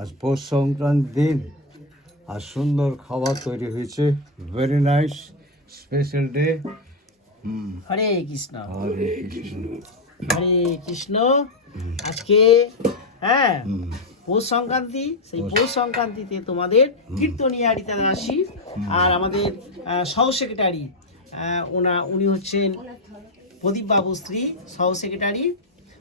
আজ পৌষ সংক্রান্তির দিন আর সুন্দর খাবার তৈরি হয়েছে। Very nice, special day. Hare Krishna Hare Krishna. Hare Krishna. আজকে হ্যাঁ পৌষ সংক্রান্তি, সেই পৌষ সংক্রান্তিতে তোমাদের কীর্তনিয়া রীতা দাসী আর আমাদের সহ সেক্রেটারি উনি হচ্ছেন প্রদীপ বাবু স্ত্রী, সহ সেক্রেটারি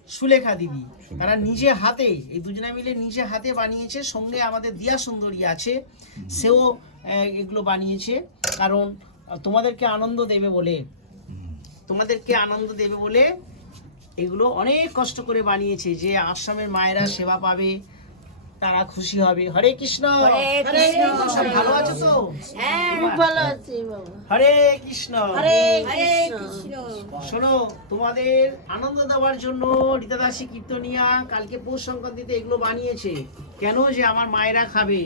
সুলেখা দিদি, তারা নিজে হাতে, এই দুজনে মিলে নিজে হাতে বানিয়েছে। সঙ্গে আমাদের দিয়া সুন্দরী আছে, সেও এগুলো বানিয়েছে। কারণ তোমাদেরকে আনন্দ দেবে বলে এগুলো অনেক কষ্ট করে বানিয়েছে, যে আশ্রমের মায়েরা সেবা পাবে, তারা খুশি হবে। হরে কৃষ্ণ। সব ভালো আছো তো? ভালো আছি বাবা। হরে কৃষ্ণ। শোনো, তোমাদের আনন্দ দেওয়ার জন্য রীতা দাসী কীর্তনিয়া কালকে পৌষ সংক্রান্তিতে এগুলো বানিয়েছে। কেন? যে আমার মায়েরা খাবে,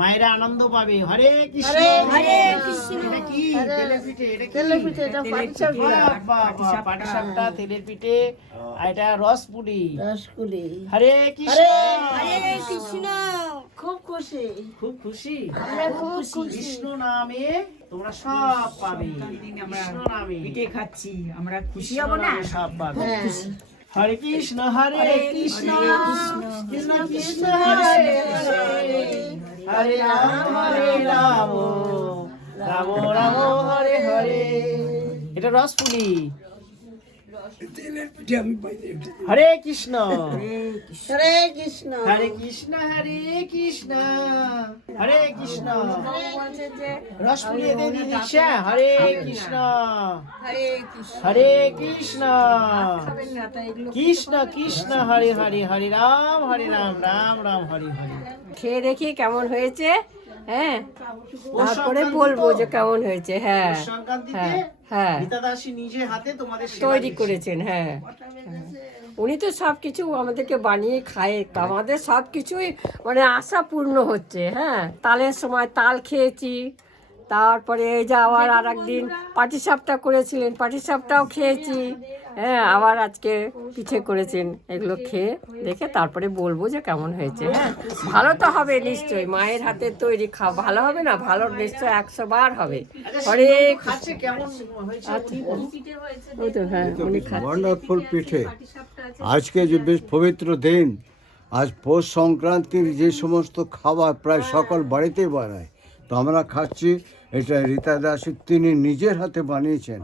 মায়েরা আনন্দ পাবে। হরে কৃষ্ণ। এটা কি? তেলের পিঠে। এটা কি? তেলের পিঠে, এটা পাটিসাপটা। বাহ, পাটিসাপটা, তেলের পিঠে, আর এটা রসপুলি। রসগুলি। হরে কৃষ্ণ। খুব খুশি। খুব খুশি। আমরা খুব খুশি। কৃষ্ণ নামে তোমরা সব পাবে। কৃষ্ণ নামে পিঠে খাচ্ছি, আমরা খুশি কৃষ্ণ হব না? নামে সব পাবে। হ্যাঁ। হরে কৃষ্ণ হরে কৃষ্ণ কৃষ্ণ কৃষ্ণ হরে হরে, হরে রাম রাম রাম হরে হরে। এটা রসপুলি। হরে কৃষ্ণ। হরে কৃষ্ণ। হরে কৃষ্ণ হরে কৃষ্ণ হরে কৃষ্ণ। রসপুলি এদের দিয়ে দিচ্ছে। হরে কৃষ্ণ হরে কৃষ্ণ কৃষ্ণ কৃষ্ণ হরে হরে, হরে রাম রাম রাম হরে হরে। খেয়ে দেখি কেমন হয়েছে, হ্যাঁ পৌষ তারপরে সংক্রান্তি বলবো তো? যে কেমন হয়েছে। হ্যাঁ পৌষ সংক্রান্তিতে হ্যাঁ হ্যাঁ রীতা দাসী নিজে হাতে তোমাদের সেবা তৈরি দিচ্ছে। করেছেন। হ্যাঁ উনি তো সব কিছু আমাদেরকে বানিয়ে খায়, আমাদের সব কিছুই মানে আশা পূর্ণ হচ্ছে। হ্যাঁ তালের সময় তাল খেয়েছি, তারপরে এই যে আবার আর একদিন পাটিসাপটা করেছিলেন, পাটিসাপটাও খেয়েছি। হ্যাঁ আবার আজকে পিঠে করেছেন, এগুলো খেয়ে দেখে তারপরে বলবো যে কেমন হয়েছে। হ্যাঁ ভালো তো হবে নিশ্চয়ই, মায়ের হাতের তৈরি ভালো হবে না? ভালো নিশ্চয়ই 100 বার হবে। হরে খাচ্ছে কেমন হয়েছে? ওই তো হ্যাঁ উনি খাচ্ছেন। ওয়ান্ডারফুল পিঠে। আজকে যে বেশ পবিত্র দিন, আজ পৌষ সংক্রান্তির যে সমস্ত খাবার প্রায় সকল বাড়িতেই বানায়, তো আমরা খাচ্ছি। এটা রীতা দাসী তিনি নিজের হাতে বানিয়েছেন,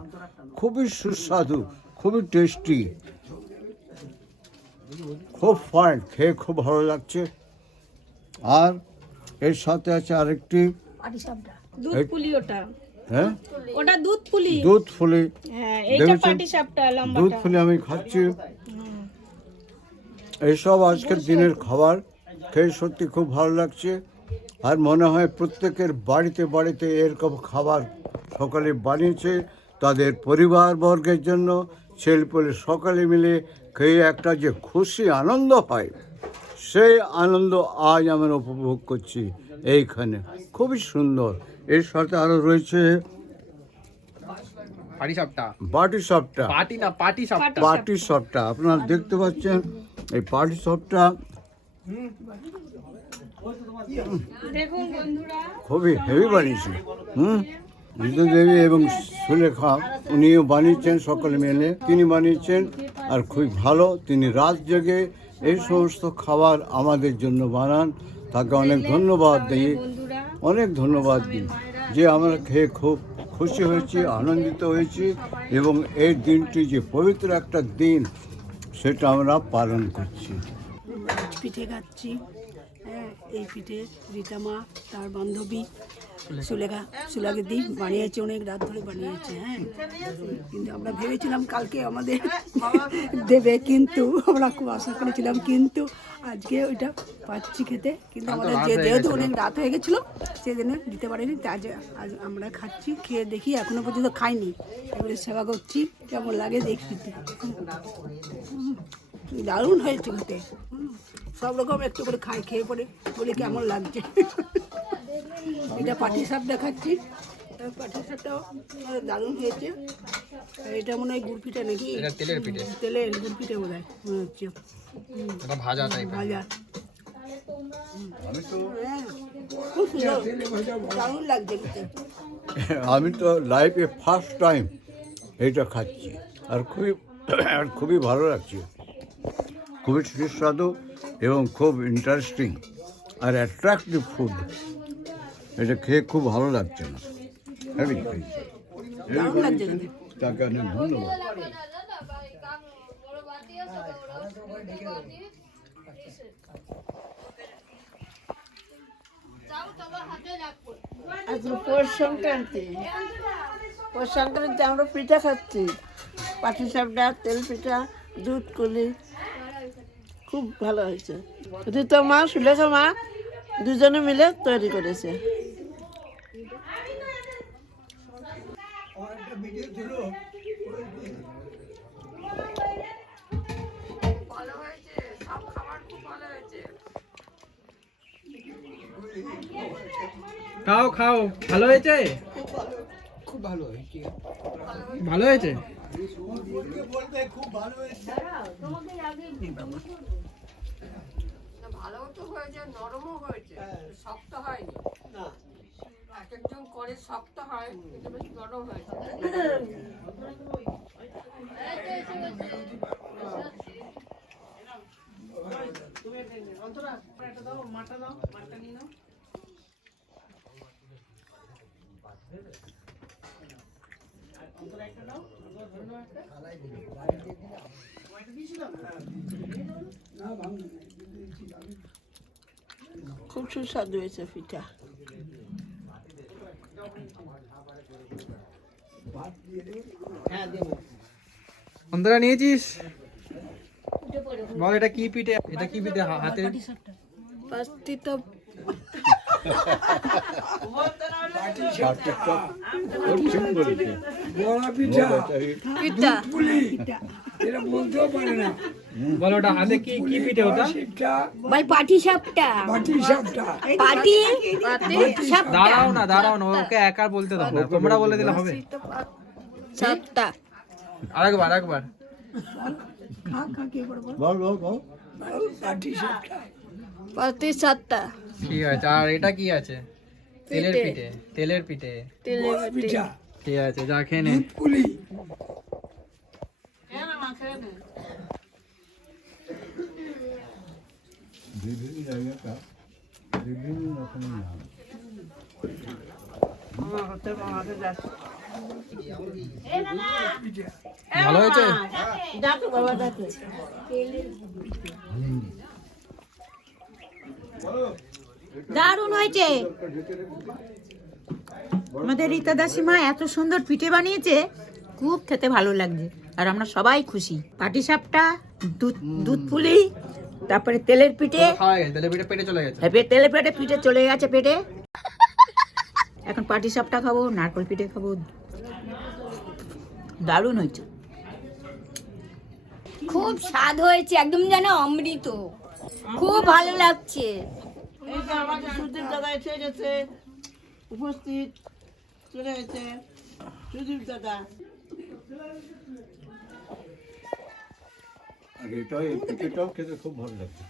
খুবই সুস্বাদু, খুবই টেস্টি, খুব ফাইন, খেয়ে খুব ভালো লাগছে। আর এর সাথে আছে আরেকটি দুধ পুলি। ওটা হ্যাঁ ওটা দুধ পুলি। দুধ ফুলি। হ্যাঁ এইটা দেখেছেন? পাটিসাপটা লম্বাটা। দুধ ফুলি আমি খাচ্ছি। এইসব আজকের দিনের খাবার খেয়ে সত্যি খুব ভালো লাগছে। আর মনে হয় প্রত্যেকের বাড়িতে বাড়িতে এরকম খাবার সকালে বানিয়েছে তাদের পরিবারবর্গের জন্য, ছেলেপেলে সকালে মিলে খেয়ে একটা যে খুশি আনন্দ হয়, সেই আনন্দ আজ আমরা উপভোগ করছি এইখানে। খুবই সুন্দর। এর সাথে আরও রয়েছে পাটিসাপটা। পাটিসাপটা আপনারা দেখতে পাচ্ছেন, এই পাটিসাপটা দেখুন বন্ধুরা, খুবই হেভি বানিয়েছে। রীতা দেবী এবং সুলেখা উনিও বানিয়েছেন, সকলে মিলে তিনি বানিয়েছেন। আর খুবই ভালো, তিনি রাত জেগে এই সমস্ত খাবার আমাদের জন্য বানান। তাকে অনেক ধন্যবাদ দিই, অনেক ধন্যবাদ দিই যে আমরা খেয়ে খুব খুশি হয়েছি, আনন্দিত হয়েছি। এবং এই দিনটি যে পবিত্র একটা দিন, সেটা আমরা পালন করছি। পিঠে খাচ্ছি। হ্যাঁ এই পিঠে রীতা মা তার বান্ধবী সুলেখা দি বানিয়েছে, অনেক রাত ধরে বানিয়েছে। হ্যাঁ কিন্তু আমরা ভেবেছিলাম কালকে আমাদের দেবে, কিন্তু আমরা খুব আশা করেছিলাম, কিন্তু আজকে ওইটা পাচ্ছি খেতে। কিন্তু আমাদের যেহেতু অনেক রাত হয়ে গেছিলো সেদিনে দিতে পারিনি, আজ আমরা খাচ্ছি। খেয়ে দেখি, এখনো পর্যন্ত খাইনি, এবারে সেবা করছি, কেমন লাগে দেখি। দারুণ হয়েছে খেতে। সব রকম একটু করে খেয়ে পরে বলি কেমন লাগছে। এটা পাটিসাপটা খাচ্ছি, পাটিসাপটাও দারুণ হয়েছে। এটা মনে হয় গুড় পিঠা নাকি? তেলের গুড় পিঠা বোধ হয় মনে হচ্ছে, ভাজা। খুব সুন্দর দারুণ লাগছে খেতে। আমি তো লাইফে ফার্স্ট টাইম এইটা খাচ্ছি আর খুবই ভালো লাগছে, খুবই সুস্বাদু এবং খুব ইন্টারেস্টিং আর অ্যাট্রাক্টিভ ফুড। এটা খেয়ে খুব ভালো লাগছে না, দারুণ লাগছে খেতে। তাকে অনেক ধন্যবাদ। আজ পৌষ সংক্রান্তি। পৌষ সংক্রান্তি আমরা পিঠা খাচ্ছি, পাটিসাপটা, তেল পিঠা, দুধ কুলি, খুব ভালো হয়েছে। ঋতা মা, সুলেখা মা দুজনে মিলে তৈরি করেছে। খাও খাও, ভালো হয়েছে? ভালো হয়েছে। ভালো তো হয়েছে, নরমও হয়েছে, শক্ত হয়নি। এক একজন করে শক্ত হয়, কিন্তু বেশ নরম হয়েছে। অন্তরা একটা দাও, মাটা দাও, মাটা নিয়ে নাও। অন্তরা একটা দাও, ধরে নাও একটা। মাটা দিয়েছিলাম? খুব সুস্বাদু হয়েছে পিঠা। হ্যাঁ দেবো। অন্তরা নিয়েছিস? বল এটা কি পিঠে? এটা কি পিঠে হাতে? পাঁচটিটা বল ওটা হাতে কি কি পিঠে ওটা? ভাই পাটি সাপটা পাটি দাঁড়াও না, ওকে একা বলতে দাও না, তোমরা বলে দিলে হবে। সাপটা আরেকবার বল বল বল। পাটি সাপটা ঠিক আছে। আর এটা কি আছে? তেলের পিঠে। তেলের পিঠে ঠিক আছে, যা খেয়ে নে। বিভিন্ন জায়গাটা বিভিন্ন রকমের নাম। ভালো হয়েছে? ডাকো বাবা, ডাকো। দারুণ হয়েছে। আমাদের রীতা দাসিমা এত সুন্দর পিঠে বানিয়েছে, খুব খেতে ভালো লাগছে আর আমরা সবাই খুশি। পাটিসাপটা, দুধ পুলি, তারপরে তেলের পিঠে। খাওয়া গেছে, তেলের পিঠে পেটে চলে গেছে। তেলের পিঠে চলে গেছে পেটে। এখন পাটিসাপটা খাবো, নারকেল পিঠে খাবো। দারুণ হয়েছে। খুব স্বাদ হয়েছে, একদম যেন অমৃত, খুব ভালো লাগছে। এই যে আমাদের সুদীপ দাদা এসে গেছে, উপস্থিত চলে গেছে সুদীপ দাদা। আর এই পিঠেটাও খেতে খুব ভালো লাগছে।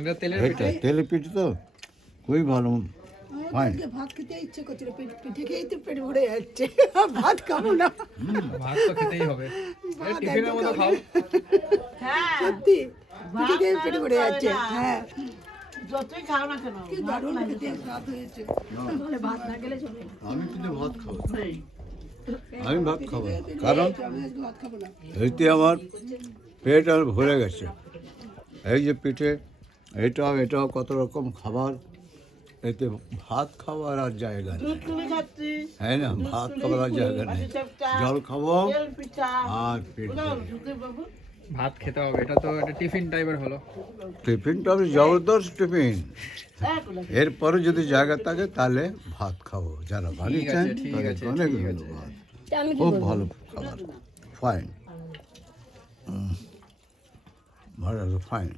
এটা তেলের এটা পিঠে। তেলের পিঠে তো খুবই ভালো, ফাইন। ভাত খেতে ইচ্ছে করছিল, পিঠে খেয়েই তো পেট ভরে যাচ্ছে, ভাত খাবো না। ভাত তো খেতেই হবে। এই টিফিনের মতো খাও। সত্যি পিঠে খেয়ে পেট ভরে যাচ্ছে। হ্যাঁ, যতই খাও না কেন, কি দারুণ খেতে স্বাদ হয়েছে। বলে ভাত না খেলে চলে না। আমি কিন্তু ভাত খাবো, আমি ভাত খাবো না, কারণ আমি আজকে ভাত খাবো না। এতে আমার পেট আর ভরে গেছে। এই যে পিঠে, এটাও কত রকম খাবার, এতে ভাত খাবার আর জায়গা নেই। দুধ কুলি খাচ্ছি, হ্যাঁ না, ভাত খাবার আর জায়গা নেই। পাটিসাপটা, জল খাবো তেল পিঠা। আর পেট ভরে। সুদীপ বাবু ভাত খেতে হবে, এটা তো একটা টিফিন টাইপের হলো। টিফিনটা আমি জবরদস্ত টিফিন। এক লাগে। এরপরে যদি জায়গা থাকে তাহলে ভাত খাবো। যারা বানিয়েছেন ঠিক তাদেরকে আছে, অনেক ঠিক আছে। ধন্যবাদ। খুব ভালো খাবার, ফাইন, ভালো, ফাইন।